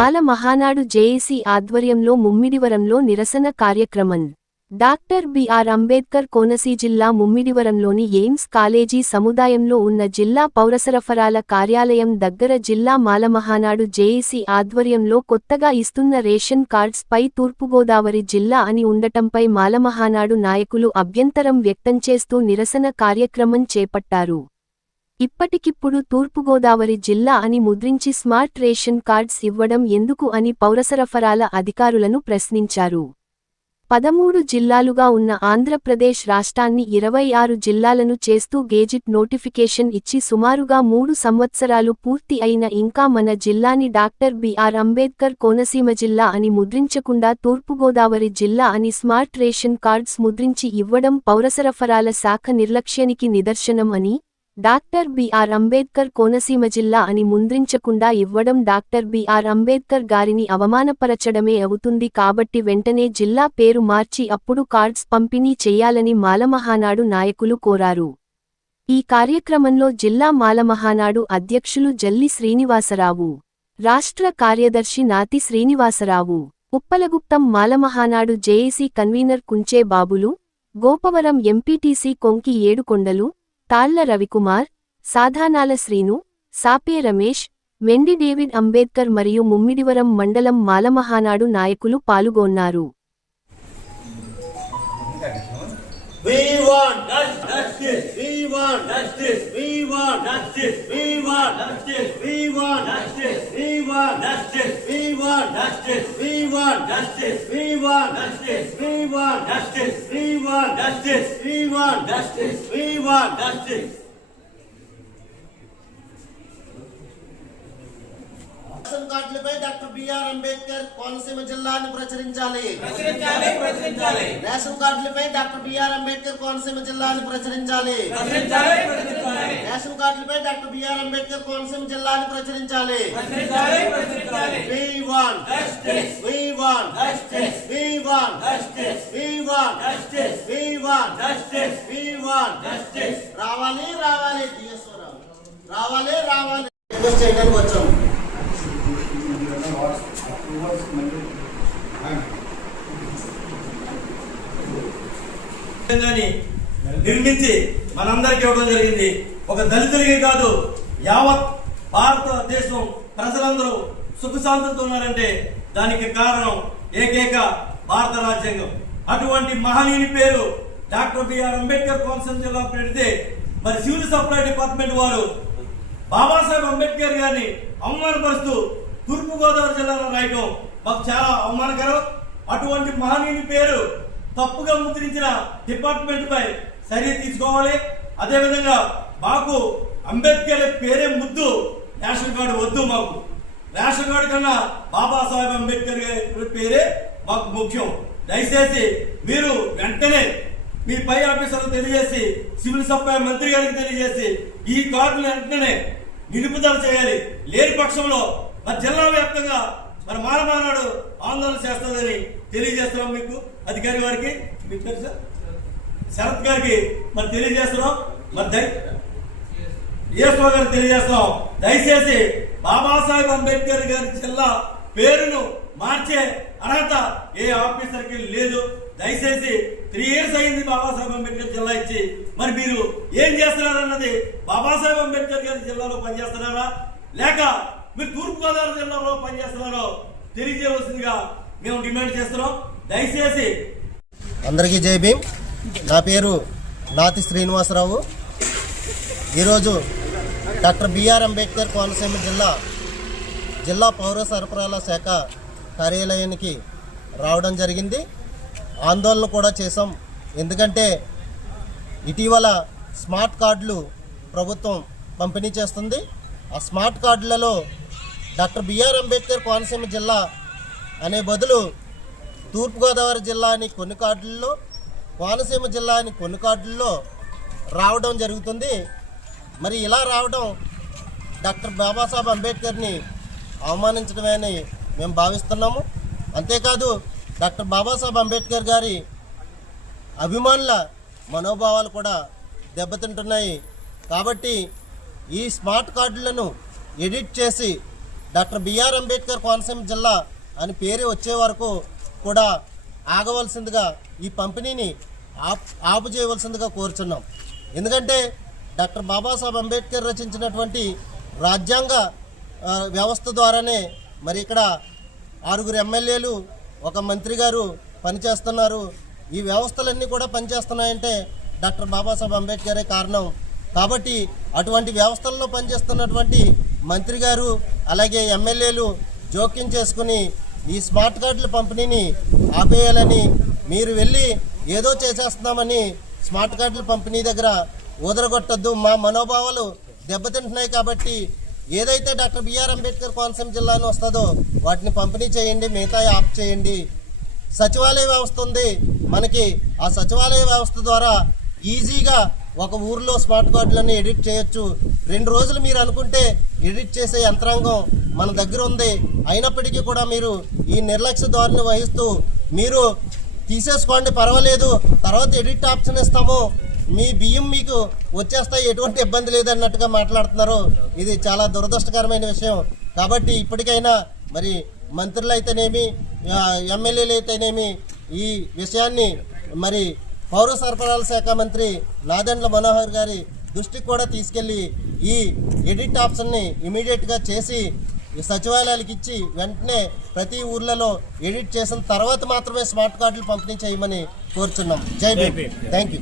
మాల Mahanadu JAC ఆధ్వర్యంలో ముమ్మిడివరంలో నిరసన కార్యక్రమం. డాక్టర్ బిఆర్ అంబేద్కర్ కోనసీ జిల్లా ముమ్మిడివరంలోని ఎయిమ్స్ కాలేజీ సముదాయంలో ఉన్న జిల్లా పౌరసరఫరాల కార్యాలయం దగ్గర జిల్లా మాల మహానాడు జేఏసీ ఆధ్వర్యంలో కొత్తగా ఇస్తున్న రేషన్ కార్డ్స్ పై తూర్పుగోదావరి జిల్లా అని ఉండటంపై మాల మహానాడు నాయకులు అభ్యంతరం వ్యక్తం చేస్తూ నిరసన కార్యక్రమం చేపట్టారు. ఇప్పటికిప్పుడు తూర్పుగోదావరి జిల్లా అని ముద్రించి స్మార్ట్ రేషన్ కార్డ్స్ ఇవ్వడం ఎందుకు అని పౌరసరఫరాల అధికారులను ప్రశ్నించారు. 13 జిల్లాలుగా ఉన్న ఆంధ్రప్రదేశ్ రాష్ట్రాన్ని 26 జిల్లాలను చేస్తూ గెజిట్ నోటిఫికేషన్ ఇచ్చి సుమారుగా 3 సంవత్సరాలు పూర్తి అయిన ఇంకా మన జిల్లాని డాక్టర్ బిఆర్ అంబేద్కర్ కోనసీమ జిల్లా అని ముద్రించకుండా తూర్పుగోదావరి జిల్లా అని స్మార్ట్ రేషన్ కార్డ్స్ ముద్రించి ఇవ్వడం పౌరసరఫరాల శాఖ నిర్లక్ష్యానికి నిదర్శనం అని, డాక్టర్ బిఆర్ అంబేద్కర్ కోనసీమ జిల్లా అని ముద్రించకుండా ఇవ్వడం డాక్టర్ బిఆర్ అంబేద్కర్ గారిని అవమానపరచడమే అవుతుంది కాబట్టి వెంటనే జిల్లా పేరు మార్చి అప్పుడు కార్డ్స్ పంపిణీ చెయ్యాలని మాలమహానాడు నాయకులు కోరారు. ఈ కార్యక్రమంలో జిల్లా మాలమహానాడు అధ్యక్షులు జల్లి శ్రీనివాసరావు, రాష్ట్ర కార్యదర్శి నాతి శ్రీనివాసరావు, ఉప్పలగుప్తం మాలమహానాడు జేఏసీ కన్వీనర్ కుంచే బాబులు, గోపవరం ఎంపీటీసీ కొంకి ఏడుకొండలు, తాళ్ల రవికుమార్, సాధానాల శ్రీను, సాపే రమేష్, మెండి డేవిడ్ అంబేద్కర్ మరియు ముమ్మిడివరం మండలం మాలమహానాడు నాయకులు పాల్గొన్నారు. We want justice. We want justice. We want justice. We want justice. We want justice. We want justice. We want justice. We want justice. We want justice. We want justice. We want justice. We want justice. We want justice. Ration కార్డులపై doctor B R Ambedkar Konaseema జిల్లాని ప్రచురించాలి. Ration కార్డులపై doctor B R Ambedkar Konaseema జిల్లాని ప్రచురించాలి. Ration కార్డులపై doctor B R Ambedkar Konaseema జిల్లాని ప్రచురించాలి. We want justice. We want justice. We want justice. We want justice. We want justice. We want justice. రావాలి రావాలి రావాలి రావాలి చేయడానికి వచ్చాము. నిర్మించి మనందరికీ ఇవ్వడం జరిగింది. ఒక దళితులకి కాదు, యావత్ భారతదేశం ప్రజలందరూ సుఖశాంతులతో ఉన్నారంటే దానికి కారణం ఏకైక భారత రాజ్యాంగం. అటువంటి మహనీయుని పేరు డాక్టర్ బిఆర్ అంబేద్కర్ కోనసీమ జిల్లా పెడితే మరి సివిల్ సప్లై డిపార్ట్మెంట్ వారు బాబాసాహెబ్ అంబేద్కర్ గారిని అవమానపరుస్తూ తూర్పుగోదావరి జిల్లాలో రాయటం మాకు చాలా అవమానకరం. అటువంటి మహనీయుని పేరు తప్పుగా ముద్రించిన డిపార్ట్మెంట్ పై చర్య తీసుకోవాలి. అదేవిధంగా మాకు అంబేద్కర్ పేరే ముద్దు, రేషన్ కార్డు వద్దు. మాకు రేషన్ కార్డు కన్నా బాబాసాహెబ్ అంబేద్కర్ గారి పేరే మాకు ముఖ్యం. దయచేసి మీరు వెంటనే మీ పై ఆఫీసర్లు తెలియజేసి సివిల్ సప్లై మంత్రి గారికి తెలియజేసి ఈ కార్డును వెంటనే నిలుపుదల చేయాలి. లేని పక్షంలో మరి జిల్లా వ్యాప్తంగా మరి మాలమహానాడు ఆందోళన చేస్తుందని తెలియజేస్తున్నాం. మీకు అధికారి వారికి, మీకు తెలుసా శరత్ గారికి మరి తెలియజేస్తున్నాం. మరి ఏఎస్ఓ గారికి తెలియజేస్తున్నాం. దయచేసి బాబాసాహెబ్ అంబేద్కర్ గారి జిల్లా పేరును మార్చే అర్హత ఏ ఆఫీసర్ కి లేదు. దయచేసి 3 years అయింది బాబాసాహెబ్ అంబేద్కర్ జిల్లా ఇచ్చి, మరి మీరు ఏం చేస్తున్నారన్నది బాబాసాహెబ్ అంబేద్కర్ గారి జిల్లాలో పనిచేస్తున్నారా లేక మీరు తూర్పుగోదావరి జిల్లాలో పనిచేస్తున్నారో తెలియజేయవలసిందిగా మేము డిమాండ్ చేస్తున్నాం. దయచేసి అందరికీ జై భీమ్. నా పేరు నాతి శ్రీనివాసరావు. ఈరోజు డాక్టర్ బిఆర్ అంబేద్కర్ కోనసీమ జిల్లా పౌర సరఫరాల శాఖ కార్యాలయానికి రావడం జరిగింది. ఆందోళన కూడా చేశాం. ఎందుకంటే ఇటీవల స్మార్ట్ కార్డులు ప్రభుత్వం పంపిణీ చేస్తుంది. ఆ స్మార్ట్ కార్డులలో డాక్టర్ బిఆర్ అంబేద్కర్ కోనసీమ జిల్లా అనే బదులు తూర్పుగోదావరి జిల్లా అని కొన్ని కార్డుల్లో, కోనసీమ జిల్లా అని కొన్ని కార్డుల్లో రావడం జరుగుతుంది. మరి ఇలా రావడం డాక్టర్ బాబాసాహెబ్ అంబేద్కర్ని అవమానించడమే అని మేము భావిస్తున్నాము. అంతేకాదు డాక్టర్ బాబాసాహెబ్ అంబేద్కర్ గారి అభిమానుల మనోభావాలు కూడా దెబ్బతింటున్నాయి. కాబట్టి ఈ స్మార్ట్ కార్డులను ఎడిట్ చేసి డాక్టర్ బిఆర్ అంబేద్కర్ కోనసీమ జిల్లా అని పేరు వచ్చే వరకు కూడా ఆగవలసిందిగా ఈ పంపిణీని ఆపు చేయవలసిందిగా కోరుచున్నాం. ఎందుకంటే డాక్టర్ బాబాసాహెబ్ అంబేద్కర్ రచించినటువంటి రాజ్యాంగ వ్యవస్థ ద్వారానే మరి ఇక్కడ 6 ఎమ్మెల్యేలు, ఒక మంత్రి గారు పనిచేస్తున్నారు. ఈ వ్యవస్థలన్నీ కూడా పనిచేస్తున్నాయంటే డాక్టర్ బాబాసాహెబ్ అంబేద్కరే కారణం. కాబట్టి అటువంటి వ్యవస్థల్లో పనిచేస్తున్నటువంటి మంత్రి గారు అలాగే ఎమ్మెల్యేలు జోక్యం చేసుకుని ఈ స్మార్ట్ కార్డుల పంపిణీని ఆపేయాలని, మీరు వెళ్ళి ఏదో చేసేస్తున్నామని స్మార్ట్ కార్డుల పంపిణీ దగ్గర ఊదరగొట్టద్దు. మా మనోభావాలు దెబ్బతింటున్నాయి కాబట్టి ఏదైతే డాక్టర్ బిఆర్ అంబేద్కర్ కోనసీమ జిల్లాను వస్తుందో వాటిని పంపిణీ చేయండి, మిగతా ఆప్ చేయండి. సచివాలయ వ్యవస్థ ఉంది మనకి, ఆ సచివాలయ వ్యవస్థ ద్వారా ఈజీగా ఒక ఊర్లో స్మార్ట్ కార్డులన్నీ ఎడిట్ చేయొచ్చు. 2 రోజులు మీరు అనుకుంటే ఎడిట్ చేసే యంత్రాంగం మన దగ్గర ఉంది. అయినప్పటికీ కూడా మీరు ఈ నిర్లక్ష్య ధోరణి వహిస్తూ మీరు తీసేసుకోండి పర్వాలేదు, తర్వాత ఎడిట్ ఆప్షన్ ఇస్తాము, మీ బియ్యం మీకు వచ్చేస్తాయి, ఎటువంటి ఇబ్బంది లేదన్నట్టుగా మాట్లాడుతున్నారు. ఇది చాలా దురదృష్టకరమైన విషయం. కాబట్టి ఇప్పటికైనా మరి మంత్రులు అయితేనేమి, ఎమ్మెల్యేలు అయితేనేమి ఈ విషయాన్ని మరి పౌర సరఫరాల శాఖ మంత్రి నాదెండ్ల మనోహర్ గారి దృష్టికి కూడా తీసుకెళ్లి ఈ ఎడిట్ ఆప్షన్ని ఇమీడియట్గా చేసి సచివాలయాలకు ఇచ్చి వెంటనే ప్రతి ఊర్లలో ఎడిట్ చేసిన తర్వాత మాత్రమే స్మార్ట్ కార్డులు పంపిణీ చేయమని కోరుచున్నాం. జై భీమ్. Thank you.